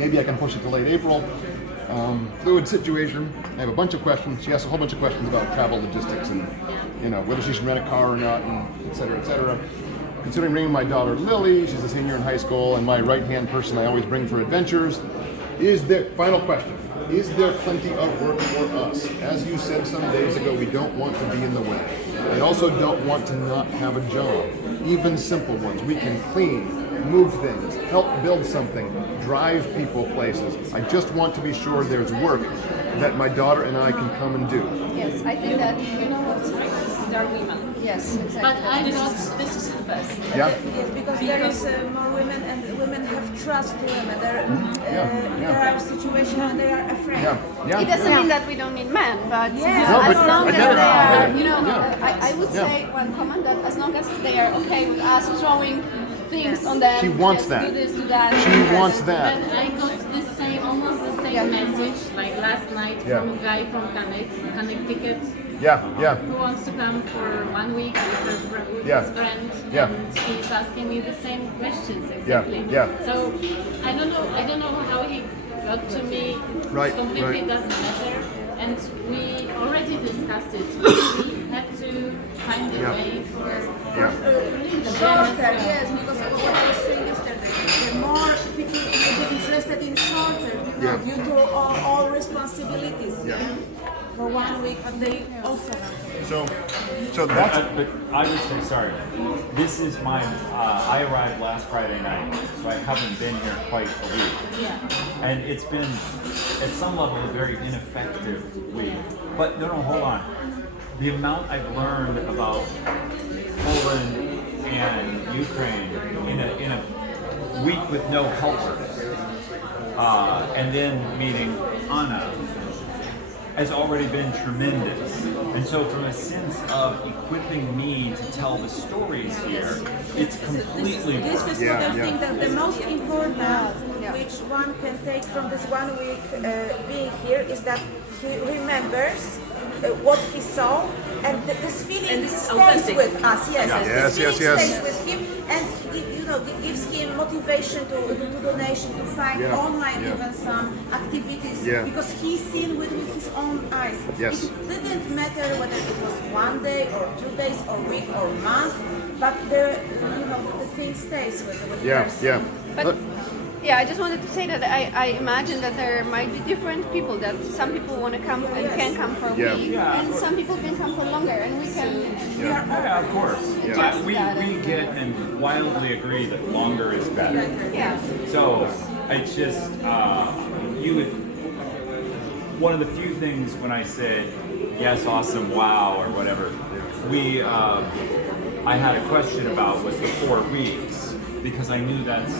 maybe I can push it to late April. Fluid situation. I have a bunch of questions. She asked a whole bunch of questions about travel logistics and whether she should rent a car or not, and et cetera, et cetera. Considering bringing my daughter Lily, she's a senior in high school, and my right-hand person I always bring for adventures. Final question, is there plenty of work for us? As you said some days ago, we don't want to be in the way. We also don't want to not have a job, even simple ones. We can clean, move things, help build something, drive people places. I just want to be sure there's work that my daughter and I can come and do. Yes, I think that, There are women. yes, exactly. But I thought this is the best. Yeah? Yes, because there is more women, and women have trust to women. There are situations when they are afraid. Yeah. It doesn't mean that we don't need men, but Yeah. No, as but long I as get it. they I are, get it. I would say one comment that as long as they are okay with us throwing things on them. She wants yes, that. Do this, do that. She wants that. But I got almost the same message like last night from a guy from Connecticut. Yeah. Who wants to come for 1 week with Yeah. his friend, Yeah. and he's asking me the same questions exactly. Yeah. So I don't know how he got to me. Right, Completely right. doesn't matter. And we already discussed it. We have to find a way for Shorter, yes, because of what I was saying yesterday. The more people will be interested in shorter, due to all responsibilities. For 1 week, but they also So that's But I would say, sorry, this is my, I arrived last Friday night, so I haven't been here quite a week. Yeah. And it's been, at some level, a very ineffective week. But no, hold on. The amount I've learned about Poland and Ukraine in a week with no helpers, and then meeting Anna, has already been tremendous. And so from a sense of equipping me to tell the stories here, it's completely This is what I think that the most important, Yeah. which one can take from this 1 week being here, is that he remembers what he saw, and this feeling And this is stays authentic. with us. Yes, Yes, this feeling yes. stays with him, and gives him motivation to donation, to find online even some activities, because he's seen with his own eyes. Yes. It didn't matter whether it was 1 day or 2 days or week or month, but the thing stays with the person. But I just wanted to say that I imagine that there might be different people. That some people want to come and can come for a week, and some people can come for longer, and we can. Yeah, of course. We get and wildly agree that longer is better. Yeah. So it's just you would. One of the few things when I said yes, awesome, wow, or whatever, I had a question about was the 4 weeks, because I knew that's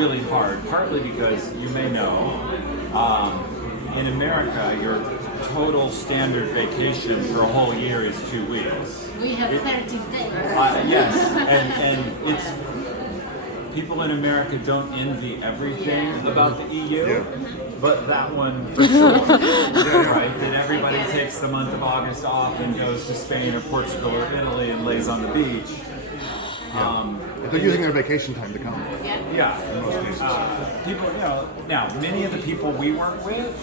really hard. Partly because you may know, in America, your total standard vacation for a whole year is 2 weeks. we have 30 days. Yes, and it's people in America don't envy everything about the EU, but that one for sure, right? That everybody takes the month of August off and goes to Spain or Portugal or Italy and lays on the beach. they're using their vacation time to come. Yeah, In most cases. people, now many of the people we work with,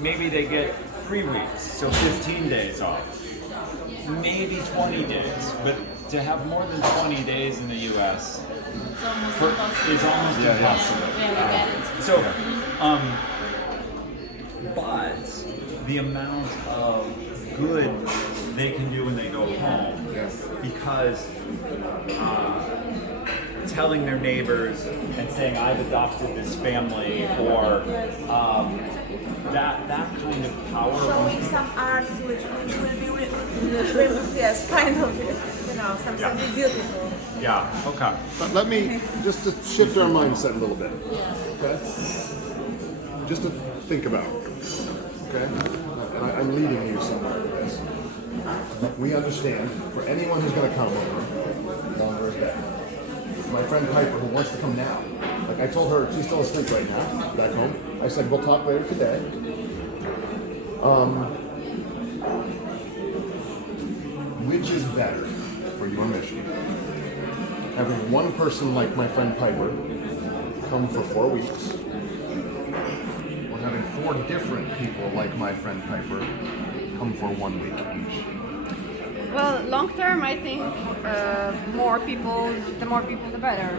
maybe they get 3 weeks, so 15 days off, maybe 20 days, but to have more than 20 days in the U.S. is almost impossible. Yeah, we get it. So, but the amount of good they can do when they go home, because telling their neighbors and saying I've adopted this family, or that kind of power. Showing some art, which will be yes, kind of something beautiful. Yeah. Okay. But let me just to shift our mindset a little bit. Okay? Just to think about. Okay? I'm leading you somewhere with this. We understand for anyone who's going to come over, longer is better. My friend Piper, who wants to come now, like I told her, she's still asleep right now, back home. I said, we'll talk later today. Which is better for your mission? Having one person like my friend Piper, come for 4 weeks. We're having 4 different people, like my friend Piper, come for 1 week each. Well, long term, I think the more people, the better.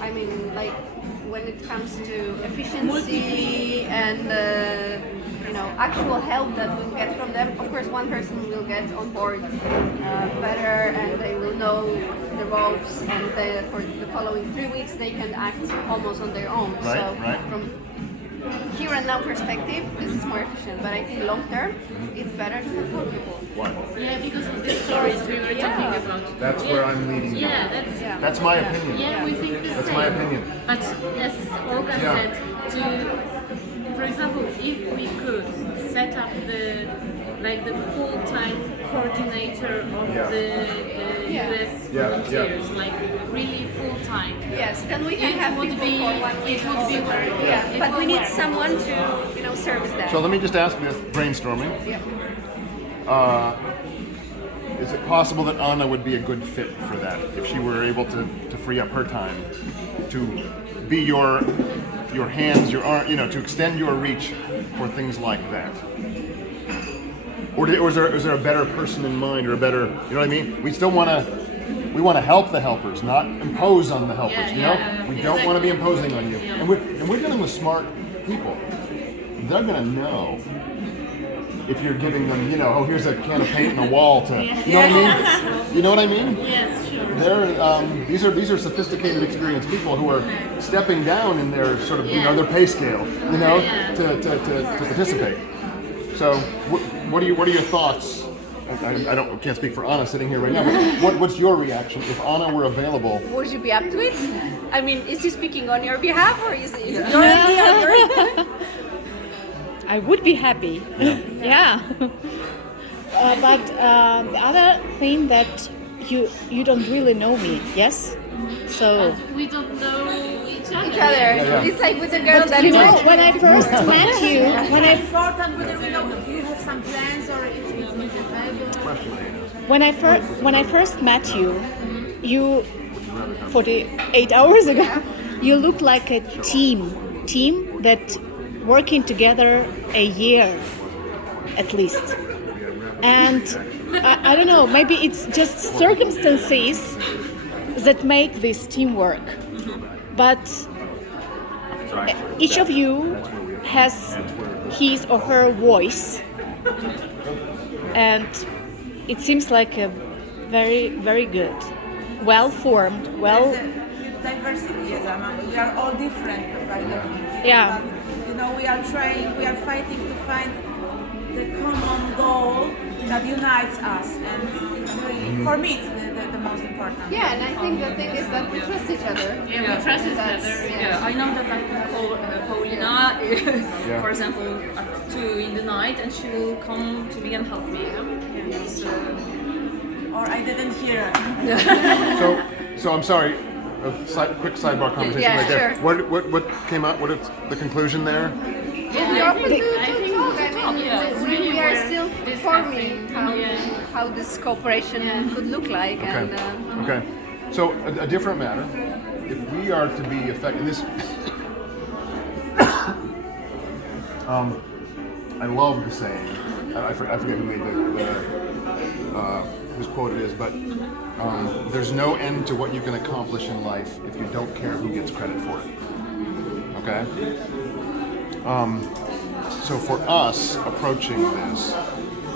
I mean, like when it comes to efficiency and actual help that we get from them. Of course, one person will get on board better, and they will know the ropes, and for the following 3 weeks they can act almost on their own. Right. From here and now perspective, this is more efficient. But I think long term, it's better to have 4 people. Why? Yeah, because of the stories we were talking about. That's where I'm leading. Yeah, That's my opinion. Yeah, we think the That's same. my opinion. But as Olga said, for example, if we could set up the full-time coordinator of the US volunteers, like really full-time. Yes, then we can have would people be for 1 week. it would be work. Yeah, but we need someone to service that. So let me just ask this, brainstorming. Yeah. Is it possible that Anna would be a good fit for that if she were able to free up her time to be your hands, your arm, to extend your reach for things like that? Or is there a better person in mind, or a better, you know what I mean? We still want to help the helpers, not impose on the helpers. We don't want to be imposing on you. And we're dealing with smart people. They're gonna know if you're giving them, here's a can of paint and a wall to, you know what I mean? You know what I mean? Yes, sure. These are sophisticated, experienced people who are stepping down in their sort of, their pay scale, to participate. So, what are your thoughts? I can't speak for Anna sitting here right now. But what's your reaction if Anna were available? Would you be up to it? I mean, is he speaking on your behalf, or is it your idea? I would be happy. Yeah. But the other thing that you don't really know me, yes? So We don't know each other. Each other. It's like with the girl that when I first met you, Important whether we know you have some plans or it's available. when I first met you, 48 hours ago, you looked like a team that working together a year at least. And I don't know, maybe it's just circumstances that make this team work. But each of you has his or her voice, and it seems like a very, very good, well-formed, Diversity, yes, we are all different, right? Yeah. But, we are fighting to find the common goal that unites us, and it's really, for me, it's the most important. Yeah, and I think the thing is that we trust each other. Yeah, we trust each other. Yeah, I know that I can call Paulina, for example, at 2 in the night, and she will come to me and help me. So, Or I didn't hear. So I'm sorry. Quick sidebar conversation Yeah, right there. sure. What came out? What is the conclusion there? We're open to talk. I mean, we are still forming how this cooperation could look like. Okay. And, Okay. So a different matter. If we are to be effective, this. I love the saying. I forget who made whose quote it is, but there's no end to what you can accomplish in life if you don't care who gets credit for it. Okay? So for us approaching this,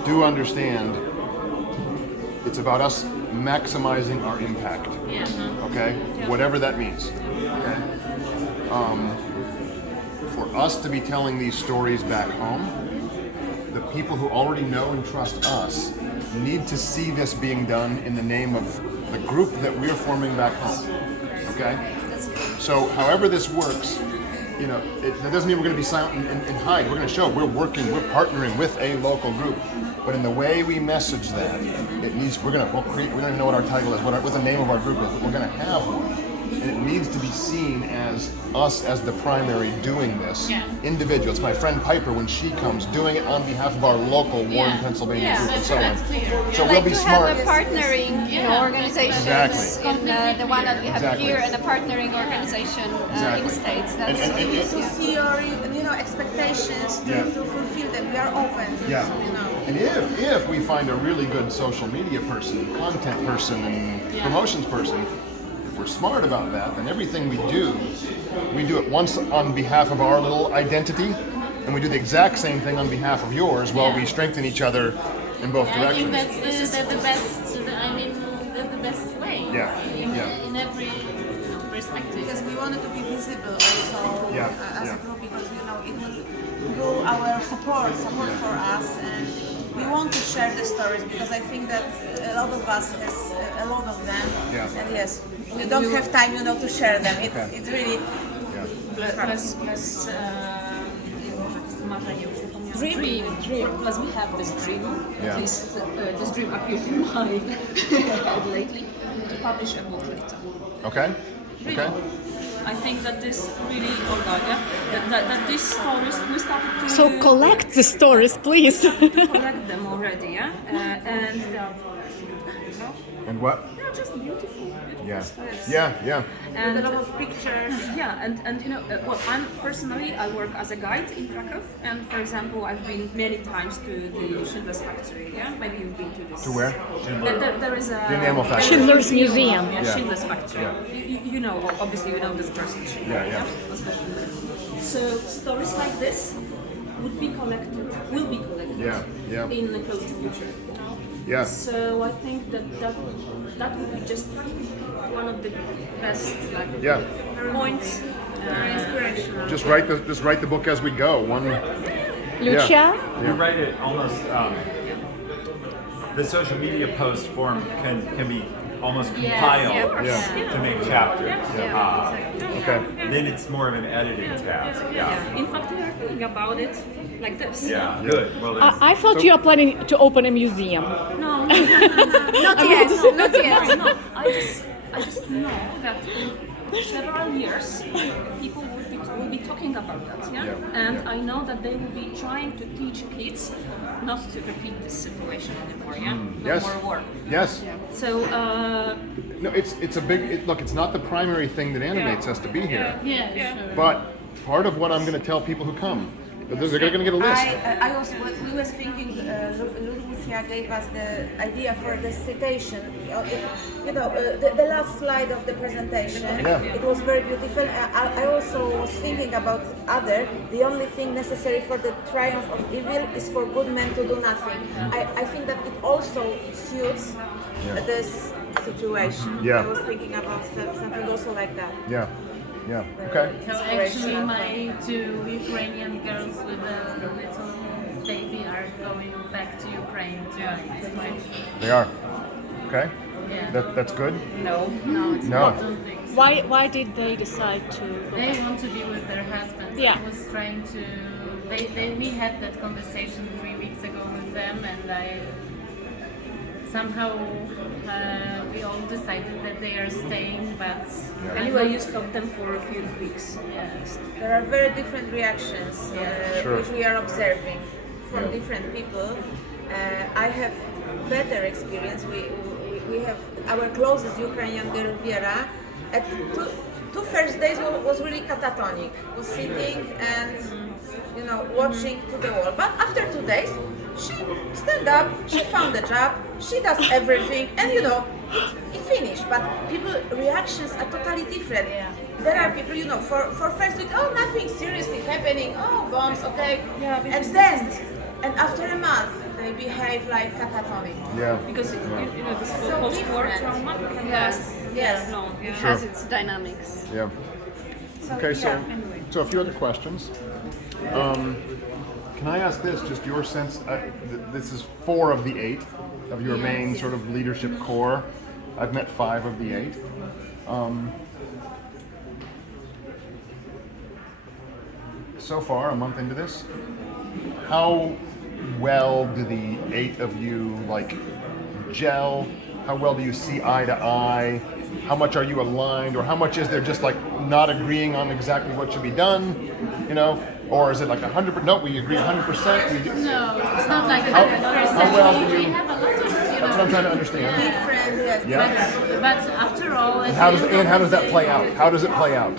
do understand it's about us maximizing our impact. Okay? Whatever that means. Okay? For us to be telling these stories back home, the people who already know and trust us need to see this being done in the name of the group that we're forming back home. Okay? So however this works, that doesn't mean we're going to be silent and hide. We're going to show we're partnering with a local group. But in the way we message that, we'll create. We don't even know what our title is, what the name of our group is, but we're going to have one. and it needs to be seen as us as the primary doing this. Yeah. Individual. It's my friend Piper when she comes doing it on behalf of our local Warren, Yeah. Pennsylvania Yeah, group and that's, so on. that's clear. So Yeah. we'll be to smart. have a partnering, organizations Exactly. in the one that we have Exactly. here and a partnering organization in Exactly. the States. That's To see your expectations Yeah. to fulfill them. We are open. Yeah. So, And if we find a really good social media person, content person, and promotions person, if we're smart about that, then everything we do it once on behalf of our little identity, and we do the exact same thing on behalf of yours while we strengthen each other in both I think directions. that's the best. I mean, the best way. Yeah, In, yeah. in every perspective. because we wanted to be visible also Yeah, as yeah. a group, because it will grow our support for us, and we want to share the stories because I think that a lot of us has a lot of them, Yeah. and yes, we don't have time to share them. It's really Plus, marzenie, już zapomniałam. Dream. Plus we have this dream, Yeah. at least this dream appeared in my head lately, to publish a book later. Okay? Okay? I think that this really, that these stories, we started to So collect the stories, please. collect them already, yeah? And they are, And what? they're just beautiful Yeah. stories. Yeah. And a lot of pictures. yeah, and well, I'm personally, I work as a guide in Kraków, and for example, I've been many times to the Schindler's Factory. Yeah, maybe you've been to this. To where? There is a The enamel factory. Schindler's Museum. Yeah, Yeah. Schindler's Factory. Yeah. You know, obviously, you know this person. Schindler, Yeah. So stories like this will be collected Yeah. in the close future. Yeah. So I think that would be just one of the best Yeah. points. Inspirational. Just write the book as we go. Lucia? You write it almost. The social media post form can be almost compiled Yeah. to make chapters. Okay. Then it's more of an editing task. Yeah. In fact, we are thinking about it like this. Yeah. Good. Well, then. I thought you are planning to open a museum. No, not yet. Not yet. no. I just know that in several years, people will be talking about that. Yeah? And I know that they will be trying to teach kids not to repeat this situation anymore. Yeah. No Yes. more war. Yes. So. No, it's a big look. It's not the primary thing that animates us to be here, Yeah. but part of what I'm going to tell people who come, they're going to get a list. We was thinking, Lucia gave us the idea for the citation. The last slide of the presentation. Yeah. It was very beautiful. I also was thinking about the only thing necessary for the triumph of evil is for good men to do nothing. I think that it also suits this situation. Yeah. I was thinking about something also like that. Yeah. Okay. So actually, my two Ukrainian girls with a little baby are going back to Ukraine to fight. They are. Okay. Yeah. That's good. No, it's No. not on things. Why did they decide to? They want to be with their husbands. Yeah. I was trying to. We had that conversation 3 weeks ago with them, and I somehow we all decided that they are staying, but anyway, you stopped them for a few weeks. Yes. There are very different reactions Sure. which we are observing from different people. I have better experience. We have our closest Ukrainian girl Vera. At two first days was really catatonic. Was sitting and watching to the wall. But after 2 days, she stand up. She found a job. She does everything, and it finished. But people reactions are totally different. There are people, for first week, oh, nothing seriously happening. Oh, bombs, okay. Yeah, And after a month, they behave like catatonic. Yeah. Because this So post-war different. trauma can Yes, last yes. long. It Sure. has its dynamics. Yeah. Okay. So a few other questions. Can I ask this? Just your sense. This is 4 of the 8 of your main sort of leadership core. I've met 5 of the 8. So far, a month into this, how well do the 8 of you gel? How well do you see eye to eye? how much are you aligned, or how much is there just like not agreeing on exactly what should be done, you know, or is it like 100%? No, we agree 100%. We do. No, it's not like How 100%. well do We you? have a lot of, That's what I'm trying to understand. Different, yes. Yeah. but after all, And how does that play out? How does it play out?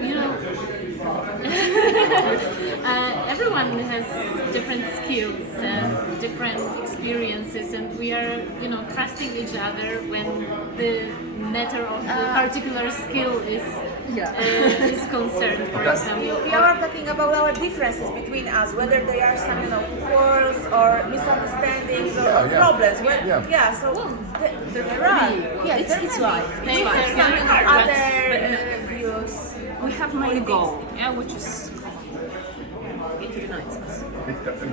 You know, everyone has different skills and different experiences, and we are, you know, trusting each other when the matter of the particular skill is concerned. For example, We are talking about our differences between us, whether there are some, you know, quarrels or misunderstandings or problems. Well, Yeah. so there are. Yes, It's life. They some, are you know, hard, other views. We have main goal, yeah, which is it unites us.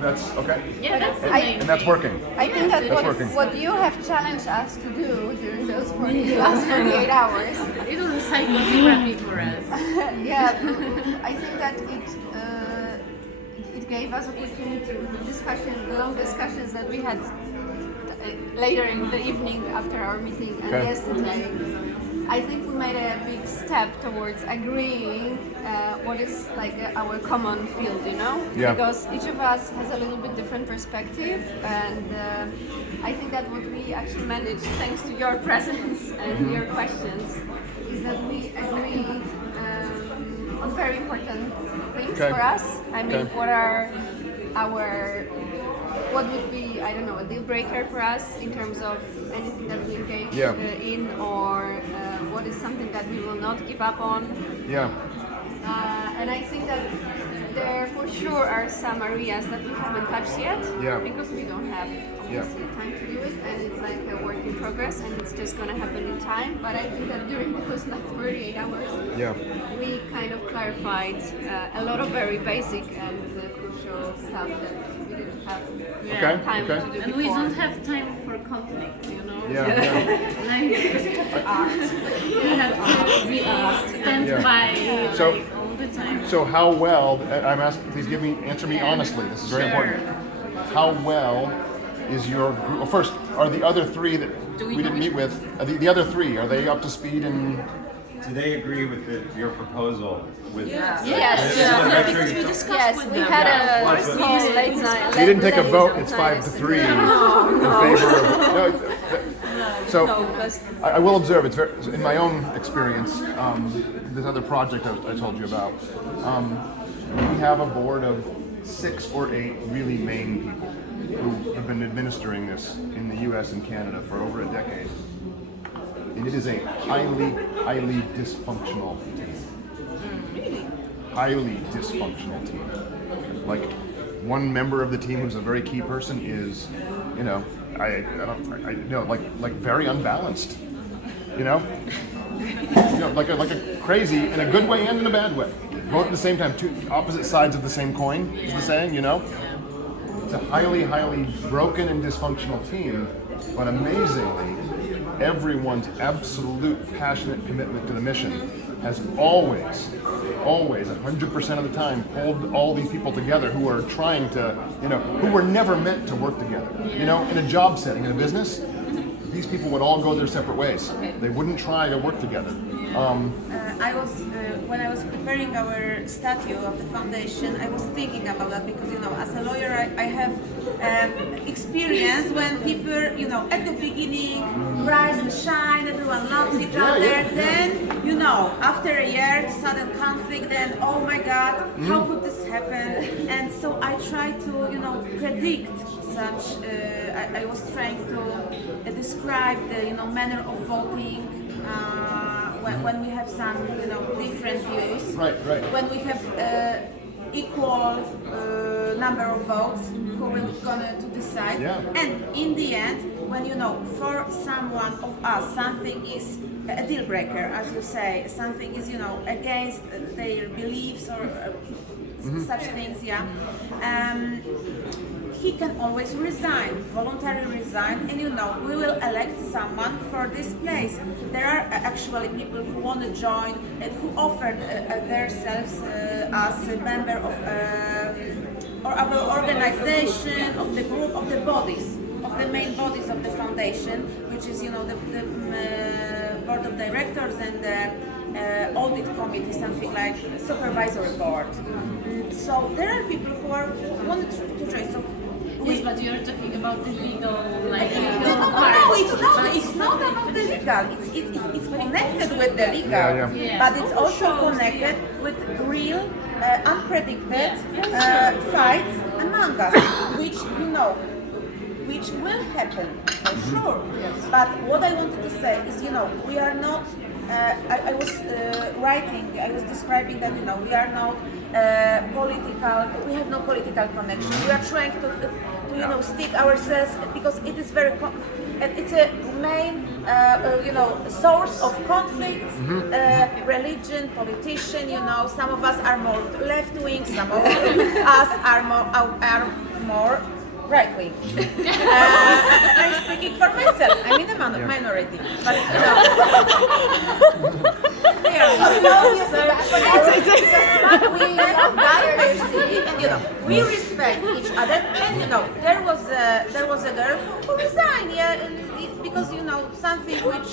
That's okay. yeah, that's the I- main And that's thing. working. I think that That's working. what you have challenged us to do during those last 48 hours, It was psychotherapy for us. yeah, I think that it gave us opportunity to long discussions that we had later in the evening after our meeting and Okay. yesterday. I think we made a big step towards agreeing what is like our common field, you know? Yeah. Because each of us has a little bit different perspective, and I think that what we actually managed, thanks to your presence and your questions, is that we agreed on very important things Okay. for us. I mean, Okay. what would be, I don't know, a deal breaker for us in terms of anything that we engage in, or what is something that we will not give up on. Yeah. And I think that there for sure are some areas that we haven't touched yet, Yeah. because we don't have obviously time to do it, and it's like a work in progress, and it's just going to happen in time. But I think that during those like 38 hours, Yeah. we kind of clarified a lot of very basic and crucial stuff that we didn't have Okay, time okay. to do And before. we don't have time for conflict, you know? Yeah. Yeah. Like, you have to be stand Yeah. by So- like, all the time. So how well? I'm asking. Please answer me honestly. This is very important. How well is your group? Well, first, are the other three that we didn't meet with? The other three, are they up to speed? And Do they agree with your proposal? With Yes. Because we discussed Yes, with we them. had a First small late night. you didn't take a late vote. night It's 5-3 night. in favor of. No, so Because I will observe. It's very in my own experience. This other project I told you about. We have a board of 6 or 8 really main people who have been administering this in the U.S. and Canada for over a decade, and it is a highly dysfunctional team. Highly dysfunctional team. Like one member of the team who's a very key person is, you know, I know like very unbalanced. You know, like a crazy in a good way and in a bad way. Both at the same time, two opposite sides of the same coin is the saying. You know, it's a highly broken and dysfunctional team, but amazingly, everyone's absolute passionate commitment to the mission has always 100% of the time pulled all these people together who are trying to, you know, who were never meant to work together. You know, in a job setting, in a business, these people would all go their separate ways. They wouldn't try to work together. I was when I was preparing our statue of the foundation, I was thinking about that because, you know, as a lawyer, I have experience when people, you know, at the beginning rise and shine, everyone loves each other. Then, you know, after a year, sudden conflict. Then, oh my God, how could this happen? And so I try to, you know, predict such. I was trying to describe the, you know, manner of voting. When we have some, you know, different views, Right. when we have equal number of votes, who will gonna to decide, Yeah. and in the end, when, you know, for someone of us, something is a deal breaker, as you say, something is, you know, against their beliefs or such things, he can always resign, voluntarily resign, and, you know, we will elect someone for this place. There are actually people who want to join and who offered themselves as a member of or of the organization, of the group, of the bodies, of the main bodies of the foundation, which is, you know, the board of directors and audit committee, something like supervisory board. So there are people who are wanted to join. So Yes, but you're talking about the legal, like no, it's not about the legal. It's connected with the legal, Yeah. but it's also connected with real, unpredicted fights among us, which will happen for sure. But what I wanted to say is, we are not. I was I was describing that we are not political. We have no political connection. We are trying to stick ourselves because it is very. It's a main source of conflict. Religion, politician. Some of us are more left wing. Some of us are more right wing. I'm speaking for myself. I'm in the minority, but we have diversity, and we respect each other. And there was a girl who resigned, because something which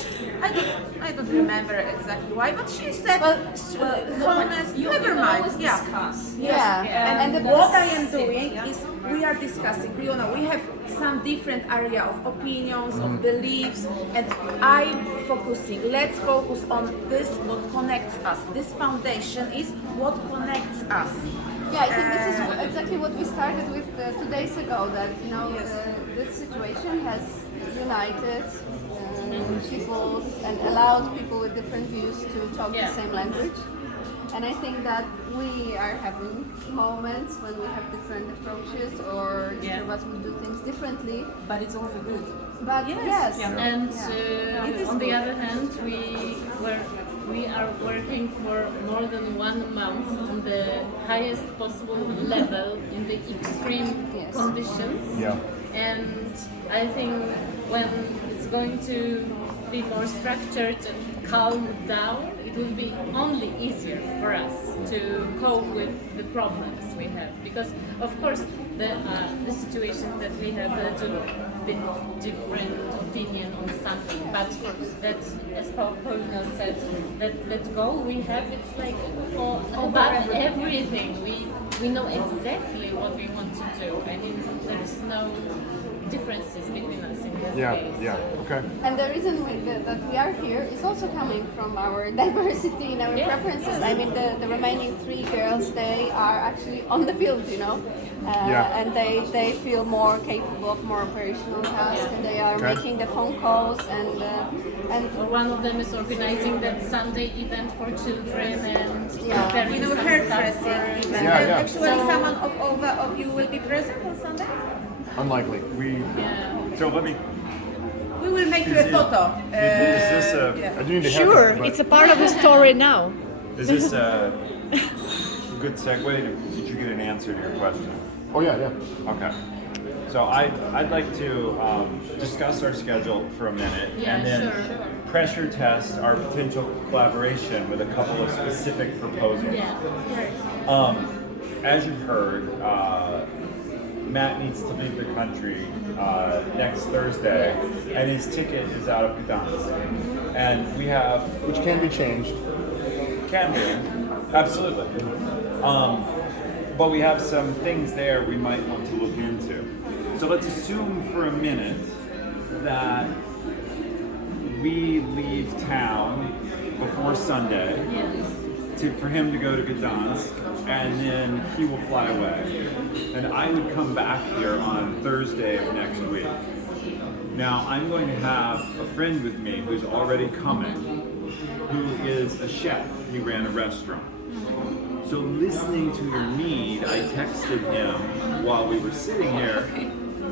I don't remember exactly why, but she said, honest, never mind. Discuss. And what I am doing is we are discussing. We have some different area of opinions, of beliefs, and I'm focusing. Let's focus on this. What connects us? This foundation is what connects us. Yeah, I think this is exactly what we started with 2 days ago. That this situation has united people and allowed people with different views to talk the same language. And I think that we are having moments when we have different approaches, or each of us will do things differently. But it's also good. But yes. And on the other hand, we are working for more than 1 month on the highest possible level in the extreme conditions. Yeah. And I think when it's going to be more structured and calm down, it will be only easier for us to cope with the problems we have. Because of course the situations that we have a little bit different opinion on something, but that, as Paulina said, that goal we have, it's like about everything. We know exactly what we want to do. I mean, there is no differences between us in this case. Yeah, okay. And the reason that we are here is also coming from our diversity in our preferences. I mean, the remaining 3 girls, they are actually on the field, and they feel more capable of more operational tasks, and they are making the phone calls and One of them is organizing that Sunday event for children and preparing some hairdressing. stuff. Actually, someone of you will be present on Sunday. Unlikely. So let me. We will make you a photo. Is this I do need a Sure, haircut, but it's a part of the story now. is this a good segue? Did you get an answer to your question? oh yeah. Okay. So I'd like to discuss our schedule for a minute and then pressure test our potential collaboration with a couple of specific proposals. As you've heard, Matt needs to leave the country next Thursday, and his ticket is out of Gdansk. And we have... Which can be changed. Can be, absolutely. But we have some things there we might want to look into. So let's assume for a minute that we leave town before Sunday for him to go to Gdansk, and then he will fly away. And I would come back here on Thursday of next week. Now, I'm going to have a friend with me who's already coming, who is a chef. He ran a restaurant. So listening to your need, I texted him while we were sitting here,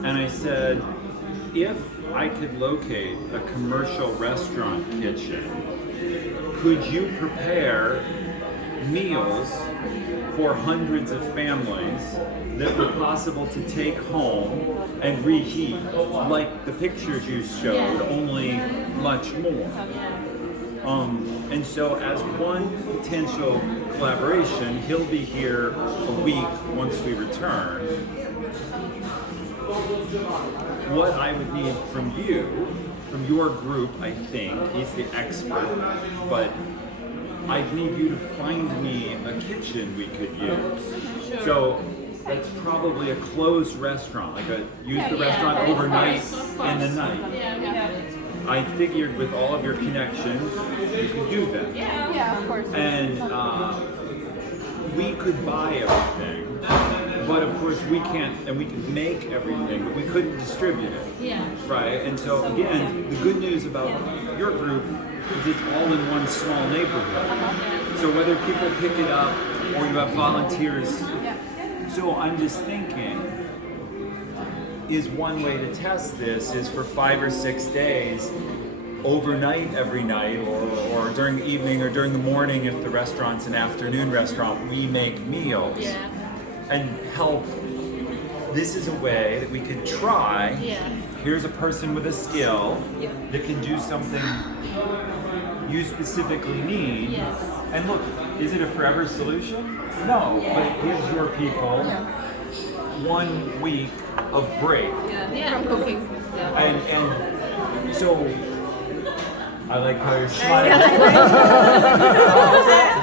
and I said, if I could locate a commercial restaurant kitchen, could you prepare meals for hundreds of families that were possible to take home and reheat, like the pictures you showed, only much more. And so as one potential collaboration, he'll be here a week once we return. What I would need from you from your group, I think, he's the expert, but I need you to find me a kitchen we could use. So it's probably a closed restaurant, like use the restaurant overnight in the night. I figured with all of your connections, you could do that. Yeah, of course. And we could buy everything, but of course we can't, and we could make everything, but we couldn't distribute it. Yeah. Right? And so again, the good news about your group is it's all in one small neighborhood. So whether people pick it up or you have volunteers, so I'm just thinking, is one way to test this is for 5 or 6 days, overnight every night, or during the evening or during the morning if the restaurant's an afternoon restaurant, we make meals and help. This is a way that we could try. Here's a person with a skill that can do something you specifically need. And look, is it a forever solution? No, but it gives your people 1 week of break. From cooking. And so I like how you're smiling.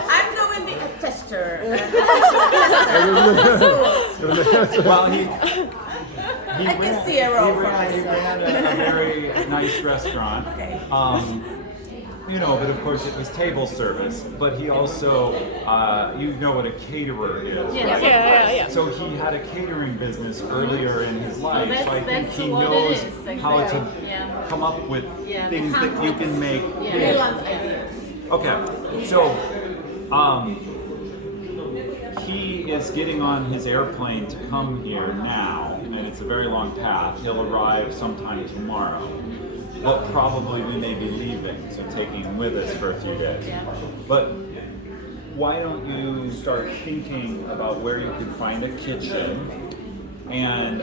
I'm going to be a tester. Well, he I can see a role for myself. ran a very nice restaurant. You know, but of course it was table service. But he also, you know what a caterer is, right? Yeah. So he had a catering business earlier in his life. Well, so I think that's he what it knows is, how to exactly. come up with Yeah. things that you can make. Brilliant idea. Okay, so he is getting on his airplane to come here now, and it's a very long path. He'll arrive sometime tomorrow, but probably we may be leaving, so taking him with us for a few days. But why don't you start thinking about where you can find a kitchen, and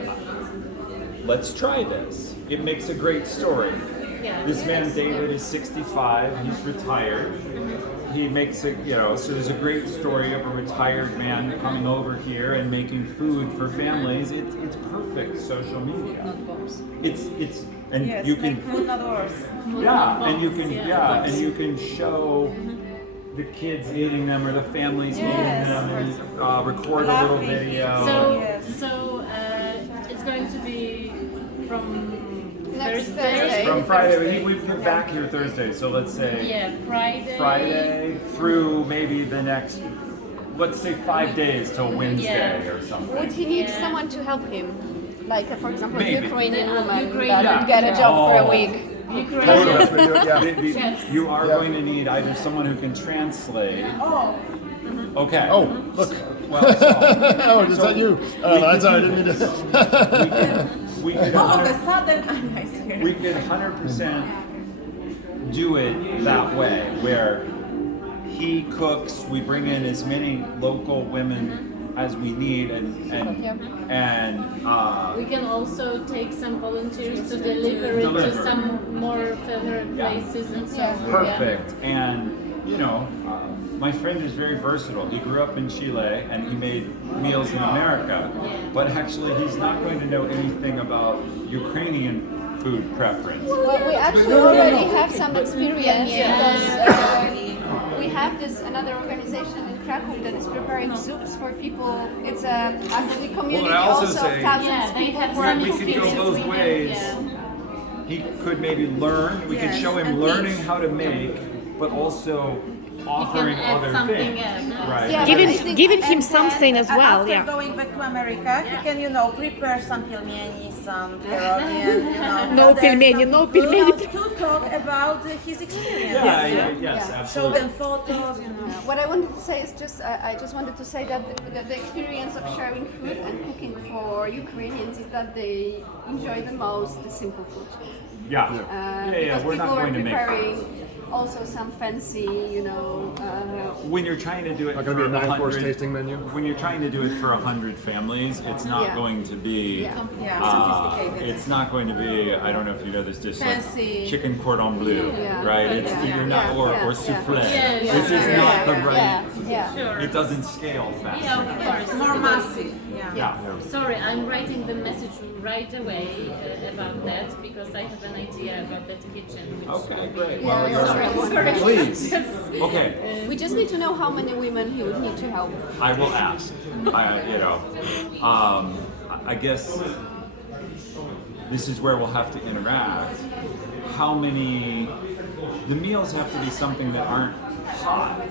let's try this. It makes a great story. This man, David, is 65. He's retired. He makes it, you know, so there's a great story of a retired man coming over here and making food for families. It's perfect social media. It's and Yes, you can make food not worse. and you can and you can show the kids eating them or the families eating them and record a little Laughing. video. So it's going to be from Next Thursday. Thursday. From Friday, we get back here Thursday, so let's say Friday through maybe the next, let's say 5 days till Wednesday or something. Would he need someone to help him? Like, for example, Maybe. Ukrainian woman Ukrainian. that would get a job for a week. Totally, that's what we do it, yeah. You are going to need either someone who can translate. Okay. Oh, look. Well, so Oh, is that you? That's all right, I didn't mean to. we could All of a 100%, sudden, I'm nice here. we could 100% do it that way, where he cooks, we bring in as many local women as we need, and We can also take some volunteers to deliver it to some more further places and so on. perfect. And you know, my friend is very versatile. He grew up in Chile and he made meals in America, but actually he's not going to know anything about Ukrainian food preference. Well, we actually already have some experience because we have this another organization in Kraków that is preparing soups for people. It's a actually community Well, I also also say- of thousands Yeah, of they people have who are some We could cooking go soups. both ways. He could maybe learn, we could Yes, show him and learning teach. how to make, but also offering add other something things. else. Right. Yeah, Giving, but I think- giving him and something as well, After yeah. going back to America, he can, you know, prepare some pelmeni, some pierogi, and, you know. No there's pelmeni, some- no pelmeni. To talk about his experience. Yes, Yeah. Show them absolutely. photos, you know. What I wanted to say is just, I just wanted to say that the experience of sharing food and cooking for Ukrainians is that they enjoy the most the simple food. Yeah. Because We're not people are going to make. preparing also some fancy, you know, When you're trying to do it Not for gonna be a 9-course 100 tasting menu? When you're trying to do it for 100 families, it's not Yeah. going to be. Yeah, sophisticated. It's not going to be. I don't know if you know this dish, Fancy. like chicken cordon bleu, Yeah. right? It's you're not or souffle. This is not the right. Yeah. It doesn't scale fast. Yeah, of course. More massive, yeah. Yeah. Sorry, I'm writing the message right away about that because I have an idea about that kitchen. Which Okay, great. Yeah, Well, sorry. please. Okay, We just need to know how many women he would need to help. I will ask. I guess this is where we'll have to interact. How many? The meals have to be something that aren't hot,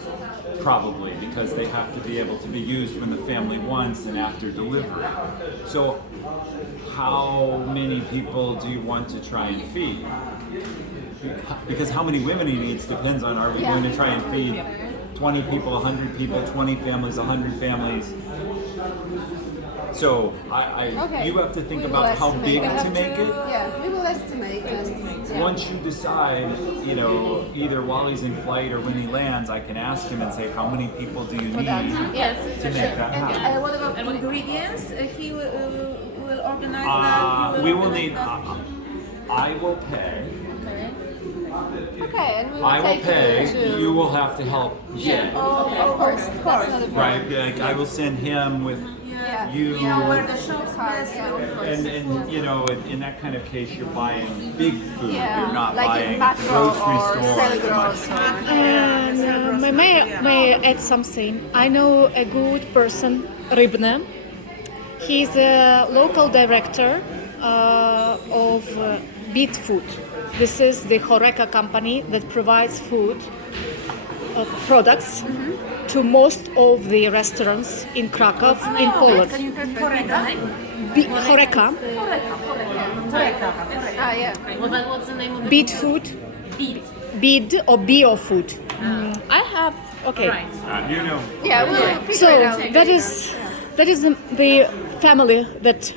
probably, because they have to be able to be used when the family wants and after delivery. So, how many people do you want to try and feed? Because how many women he needs depends on, are we going to try and feed 20 people, 100 people, 20 families, 100 families? So you have to think We will about how estimate. big We to have make it. Yeah, we will estimate. Yeah. Once you decide, either while he's in flight or when he lands, I can ask him and say, how many people do you need Yes, to make that happen? And what about ingredients? He will organize that. He We will organize need, that? I will pay. Okay, and we will I will take pay. to... You will have to help Jay. Of course. That's not a problem. Right? Like, I will send him with Yeah. you. Where the shop's best. And in that kind of case, you're buying big food. Yeah, You're not like buying in at the Macro grocery or store. Selgros. May I add something? I know a good person, Rybne. He's a local director of Beat Food. This is the Horeca company that provides food products to most of the restaurants in Kraków, in Poland. Can you repeat the name? Horeca, Ah, yeah. What's the name of the Beat Food, Beat. Bid or Bio Food. I have, okay. Right. Yeah, we'll figure So it out. that is the family that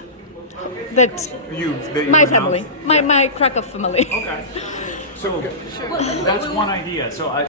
my family, my Kraków family. Okay. So that's one idea. So